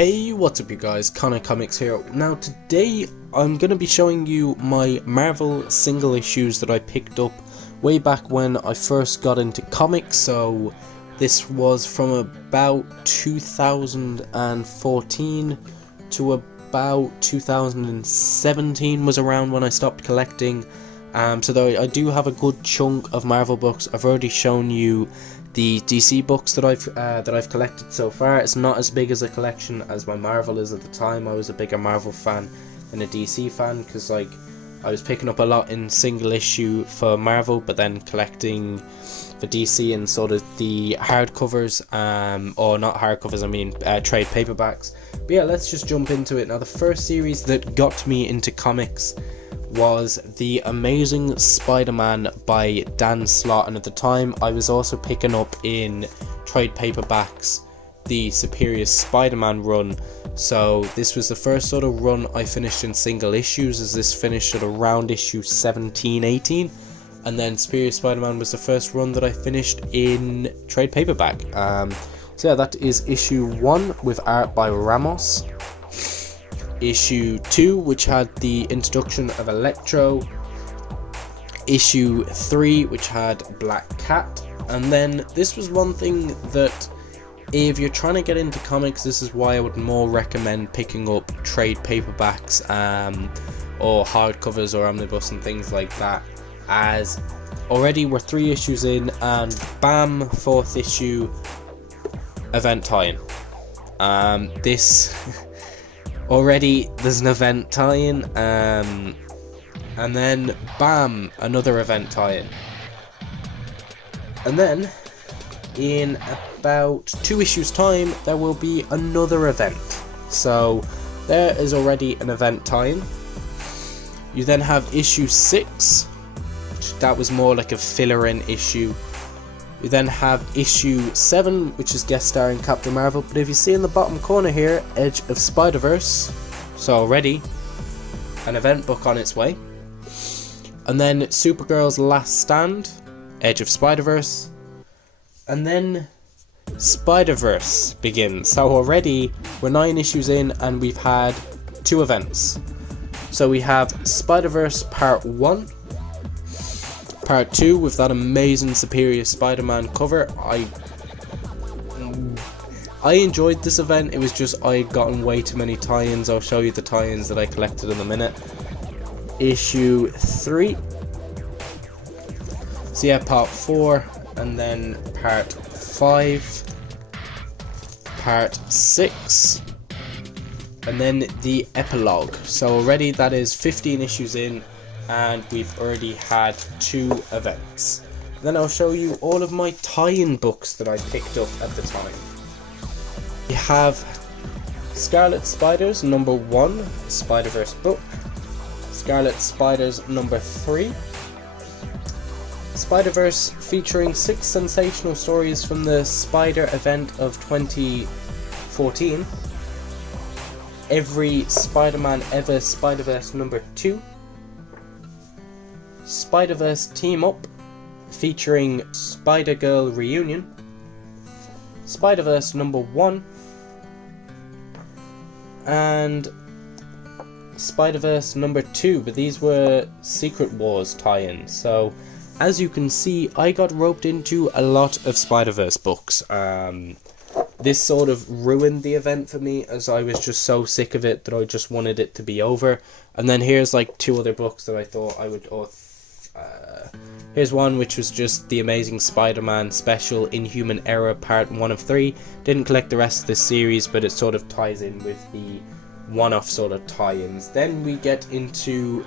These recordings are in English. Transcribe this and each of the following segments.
Hey, what's up you guys, Connor Comics here. Now today I'm going to be showing you my Marvel single issues that I picked up way back when I first got into comics. So this was from about 2014 to about 2017 was around when I stopped collecting. So though I do have a good chunk of Marvel books, I've already shown you the DC books that I've collected so far. It's not as big as a collection as my Marvel is. At the time I was a bigger Marvel fan than a DC fan, because like I was picking up a lot in single issue for Marvel, but then collecting for DC and sort of the hardcovers, or not hardcovers, I mean trade paperbacks. But yeah, let's just jump into it. Now the first series that got me into comics was The Amazing Spider-Man by Dan Slott, and at the time I was also picking up in trade paperbacks the Superior Spider-Man run. So this was the first sort of run I finished in single issues, as this finished at around issue 17-18, and then Superior Spider-Man was the first run that I finished in trade paperback. So yeah, that is issue 1 with art by Ramos. Issue 2, which had the introduction of Electro. Issue 3, which had Black Cat. And then this was one thing that, if you're trying to get into comics, this is why I would more recommend picking up trade paperbacks or hardcovers or omnibus and things like that, as already we're 3 issues in and bam, 4th issue event tie-in. This already there's an event tie-in, and then bam, another event tie-in, and then in about 2 issues time there will be another event. So there is already an event tie-in. You then have issue 6, that was more like a filler-in issue. You then have issue 7, which is guest starring Captain Marvel. But if you see in the bottom corner here, Edge of Spider-Verse, so already an event book on its way. And then Supergirl's Last Stand, Edge of Spider-Verse. And then Spider-Verse begins. So already we're 9 issues in and we've had 2 events. So we have Spider-Verse Part 1. Part 2 with that amazing Superior Spider-Man cover. I enjoyed this event. It was just I had gotten way too many tie-ins. I'll show you the tie-ins that I collected in a minute. Issue 3. So yeah, part 4, and then part 5, part 6, and then the epilogue. So already that is 15 issues in, and we've already had 2 events. Then I'll show you all of my tie-in books that I picked up at the time. We have Scarlet Spiders number 1, Spider-Verse book. Scarlet Spiders number 3. Spider-Verse featuring 6 sensational stories from the Spider event of 2014. Every Spider-Man Ever Spider-Verse number 2. Spider-Verse Team Up featuring Spider-Girl Reunion. Spider-Verse number 1. And Spider-Verse number 2, but these were Secret Wars tie-ins. So as you can see, I got roped into a lot of Spider-Verse books. This sort of ruined the event for me, as I was just so sick of it that I just wanted it to be over. And then here's like 2 other books that I thought I would... here's one which was just The Amazing Spider-Man Special Inhuman Era Part 1 of 3. Didn't collect the rest of this series, but it sort of ties in with the one-off sort of tie-ins. Then we get into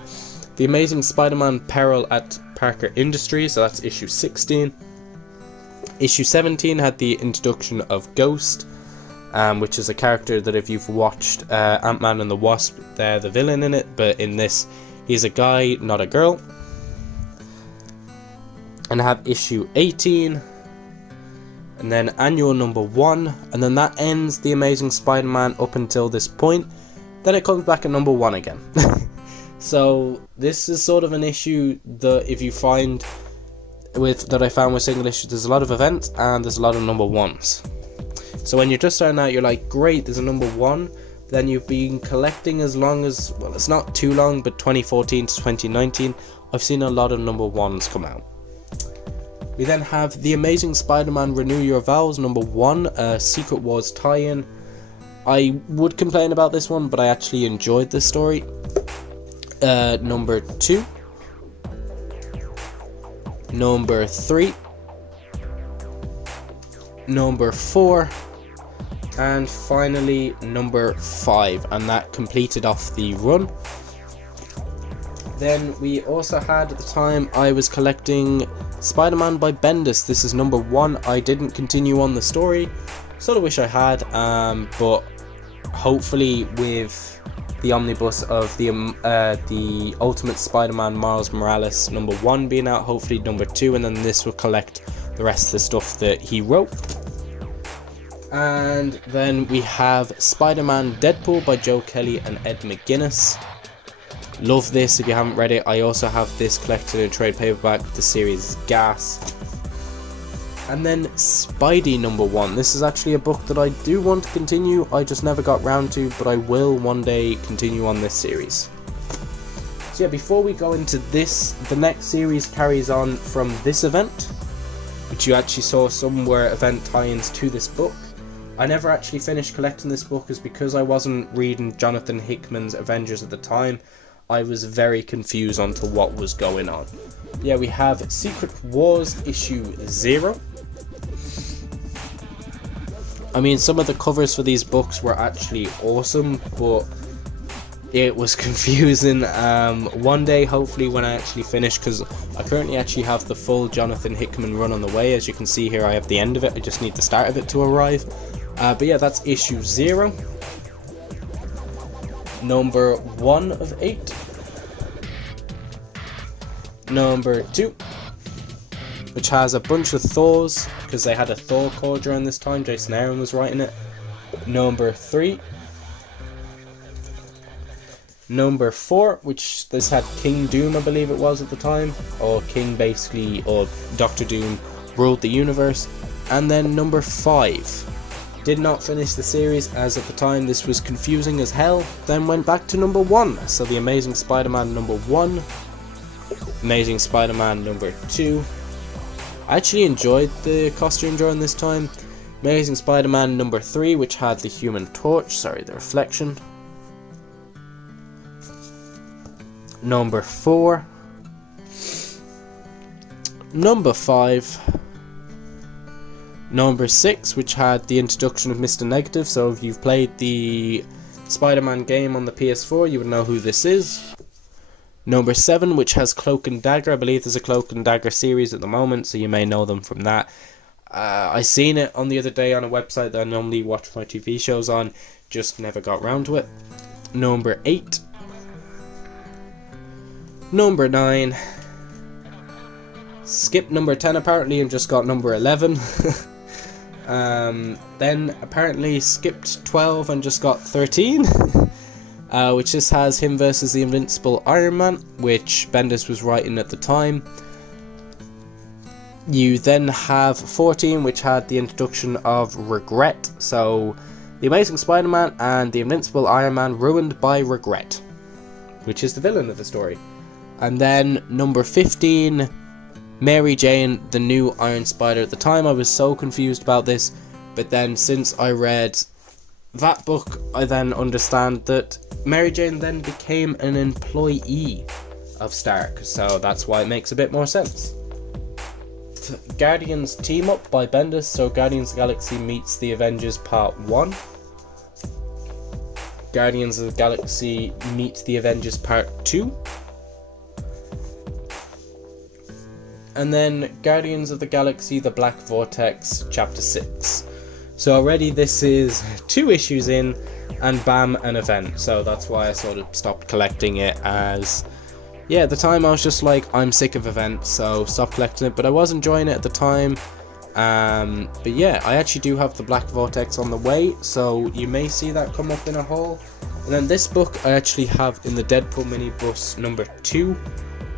The Amazing Spider-Man Peril at Parker Industries, so that's issue 16. Issue 17 had the introduction of Ghost, which is a character that if you've watched Ant-Man and the Wasp, they're the villain in it, but in this he's a guy, not a girl. And I have issue 18, and then annual number 1, and then that ends The Amazing Spider-Man up until this point. Then it comes back at number 1 again. So this is sort of an issue that if you find that I found with single issues, there's a lot of events and there's a lot of number 1s. So when you're just starting out, you're like, great, there's a number 1. Then you've been collecting as long as, well, it's not too long, but 2014 to 2019, I've seen a lot of number 1s come out. We then have The Amazing Spider-Man Renew Your Vows, number 1, a Secret Wars tie-in. I would complain about this one, but I actually enjoyed this story. Number 2. Number 3. Number 4. And finally number 5, and that completed off the run. Then we also had, at the time, I was collecting Spider-Man by Bendis. This is number 1. I didn't continue on the story, sort of wish I had, but hopefully with the omnibus of the Ultimate Spider-Man Miles Morales number 1 being out, hopefully number 2, and then this will collect the rest of the stuff that he wrote. And then we have Spider-Man Deadpool by Joe Kelly and Ed McGuinness. Love this if you haven't read it. I also have this collected in a trade paperback. The series Gas. And then Spidey number 1. This is actually a book that I do want to continue. I just never got round to, but I will one day continue on this series. So yeah, before we go into this, the next series carries on from this event, which you actually saw somewhere event tie-ins to this book. I never actually finished collecting this book, is because I wasn't reading Jonathan Hickman's Avengers at the time. I was very confused onto what was going on. Yeah, we have Secret Wars issue 0. I mean, some of the covers for these books were actually awesome, but it was confusing. One day, hopefully, when I actually finish, because I currently actually have the full Jonathan Hickman run on the way. As you can see here, I have the end of it. I just need the start of it to arrive. But yeah, that's issue 0. Number 1 of 8. Number 2, which has a bunch of Thors, because they had a Thor core during this time. Jason Aaron was writing it. Number 3. Number 4, which this had King Doom, I believe it was at the time, or King basically, or Doctor Doom ruled the universe. And then number 5. Did not finish the series, as at the time this was confusing as hell. Then went back to number 1. So The Amazing Spider-Man number 1. Amazing Spider-Man number 2. I actually enjoyed the costume during this time. Amazing Spider-Man number 3, which had the Human Torch. Sorry, the reflection. Number 4. Number 5. Number 6, which had the introduction of Mr. Negative, so if you've played the Spider-Man game on the PS4, you would know who this is. Number 7, which has Cloak and Dagger. I believe there's a Cloak and Dagger series at the moment, so you may know them from that. I seen it on the other day on a website that I normally watch my TV shows on, just never got round to it. Number 8. Number 9. Skipped number 10 apparently and just got number 11. Then apparently skipped 12 and just got 13. Which just has him versus the Invincible Iron Man, which Bendis was writing at the time. You then have 14, which had the introduction of Regret. So, The Amazing Spider-Man and the Invincible Iron Man ruined by regret, which is the villain of the story. And then number 15, Mary Jane, the new Iron Spider. At the time I was so confused about this, but then since I read that book, I then understand that Mary Jane then became an employee of Stark, so that's why it makes a bit more sense. Guardians Team Up by Bendis, so Guardians of the Galaxy meets the Avengers Part 1. Guardians of the Galaxy meets the Avengers Part 2. And then Guardians of the Galaxy The Black Vortex Chapter 6. So already this is 2 issues in, and bam, an event. So that's why I sort of stopped collecting it, as yeah, at the time I was just like, I'm sick of events, so stopped collecting it. But I was enjoying it at the time. But yeah, I actually do have the Black Vortex on the way, so you may see that come up in a haul. And then this book I actually have in the Deadpool minibus number 2.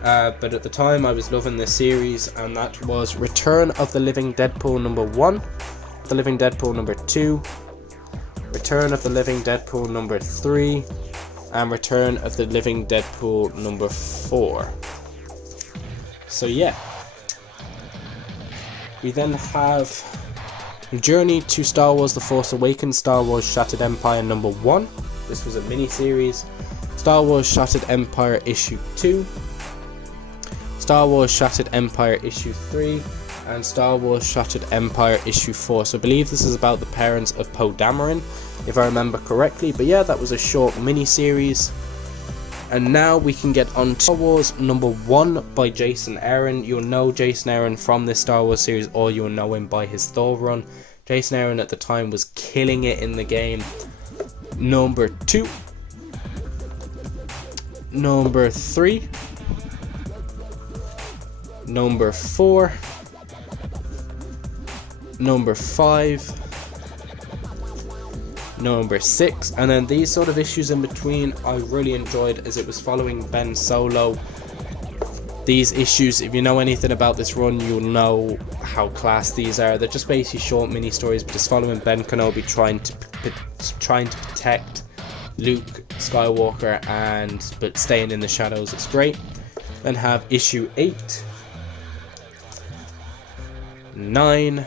But at the time I was loving this series, and that was Return of the Living Deadpool number 1. the Living Deadpool number 2, Return of the Living Deadpool number 3, and Return of the Living Deadpool number 4. So yeah, we then have Journey to Star Wars The Force Awakens, Star Wars Shattered Empire number 1. This was a mini-series. Star Wars Shattered Empire issue 2, Star Wars Shattered Empire issue 3, and Star Wars Shattered Empire issue 4. So I believe this is about the parents of Poe Dameron, if I remember correctly. But yeah, that was a short mini-series. And now we can get on to Star Wars number 1 by Jason Aaron. You'll know Jason Aaron from this Star Wars series, or you'll know him by his Thor run. Jason Aaron at the time was killing it in the game. Number 2, number 3, number 4, number 5, number 6, and then these sort of issues in between I really enjoyed, as it was following Ben Solo. These issues, if you know anything about this run, you'll know how class these are. They're just basically short mini stories, but just following Ben Kenobi trying to protect Luke Skywalker but staying in the shadows. It's great. Then have issue 8, 9,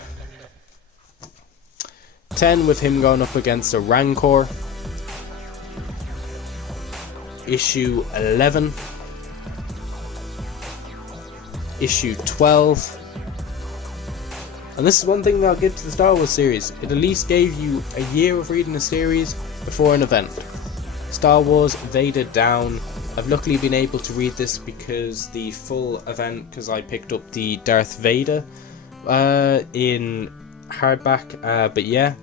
10 with him going up against a Rancor, issue 11, issue 12, and this is one thing that I'll give to the Star Wars series: it at least gave you a year of reading a series before an event. Star Wars Vader Down. I've luckily been able to read this because the full event, because I picked up the Darth Vader in hardback, but yeah.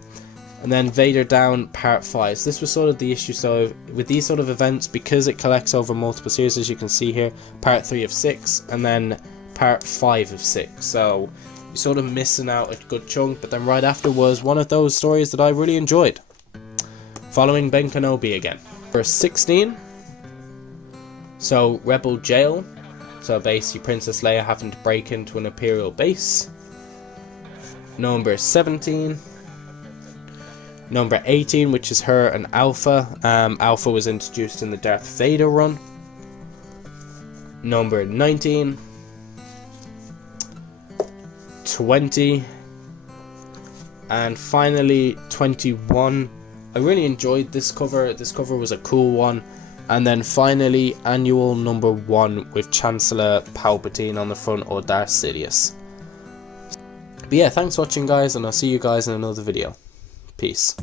And then Vader Down Part 5. So this was sort of the issue. So with these sort of events, because it collects over multiple series, as you can see here, Part 3 of 6, and then Part 5 of 6. So you're sort of missing out a good chunk. But then right after was one of those stories that I really enjoyed, following Ben Kenobi again. Verse 16. So Rebel Jail. So basically Princess Leia having to break into an Imperial base. Number 17. Number 18, which is her and Alpha. Alpha was introduced in the Darth Vader run. Number 19. 20. And finally 21. I really enjoyed this cover. This cover was a cool one. And then finally annual number 1 with Chancellor Palpatine on the front, or Darth Sidious. But yeah, thanks for watching guys, and I'll see you guys in another video. Peace.